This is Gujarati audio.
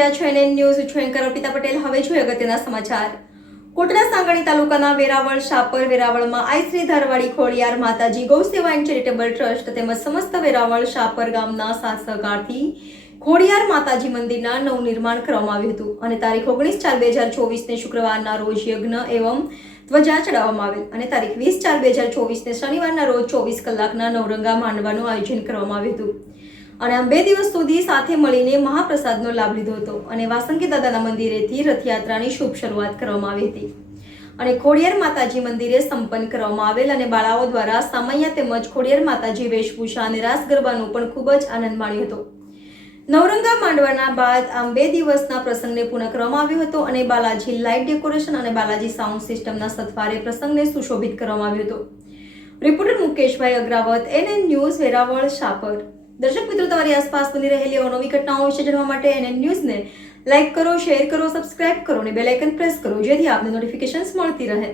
રહ્યા છો NN ન્યૂઝ. છું એન્કર અર્પિતા પટેલ. હવે જોઈએ અગત્યના સમાચાર. કોટડા સાંગાણી તાલુકાના વેરાવળ શાપર વેરાવળમાં આઈ શ્રી ધારવાડી ખોડિયાર માતાજી ગૌ સેવા એન્ડ ચેરિટેબલ ટ્રસ્ટ તેમજ સમસ્ત વેરાવળ શાપર ગામના સાથ સહકારથી ખોડિયાર માતાજી મંદિરના નવનિર્માણ કરવામાં આવ્યું હતું અને તારીખ 19/4/2024 ને શુક્રવારના રોજ યજ્ઞ એવં ધ્વજા ચડાવવામાં આવેલ અને તારીખ 20/4/2024 ને શનિવારના રોજ 24 કલાકના નવરંગા માંડવાનું આયોજન કરવામાં આવ્યું હતું અને આમ 2 દિવસ સુધી સાથે મળીને મહાપ્રસાદનો લાભ લીધો હતો અને વાસંકી દાદાના મંદિરેથી રથયાત્રાની શુભ શરૂઆત કરવામાં આવી હતી અને ખોડિયાર માતાજી મંદિરે સંપન્ન કરવામાં આવેલ અને બાળાઓ દ્વારા સામૈયા તેમજ ખોડિયાર માતાજી વેશભૂષા અને રાસ ગરબાનો પણ ખૂબ જ આનંદ માણ્યો હતો. નવરંગા માંડવાના બાદ આમ 2 દિવસના પ્રસંગને પૂર્ણ કરવામાં આવ્યો હતો અને બાલાજી લાઇટ ડેકોરેશન અને બાલાજી સાઉન્ડ સિસ્ટમના સથવારે પ્રસંગને સુશોભિત કરવામાં આવ્યો હતો. રિપોર્ટર મુકેશભાઈ અગ્રાવત, NN ન્યૂઝ, વેરાવળ શાપર. દર્શક મિત્રો, તમારી આસપાસ બની રહેલી અવનવી ઘટનાઓ વિશે જાણવા માટે NN ન્યૂઝને લાઇક કરો, શેર કરો, સબસ્ક્રાઇબ કરો અને બેલ આઇકન પ્રેસ કરો જેથી આપને નોટિફિકેશન્સ મળતી રહે.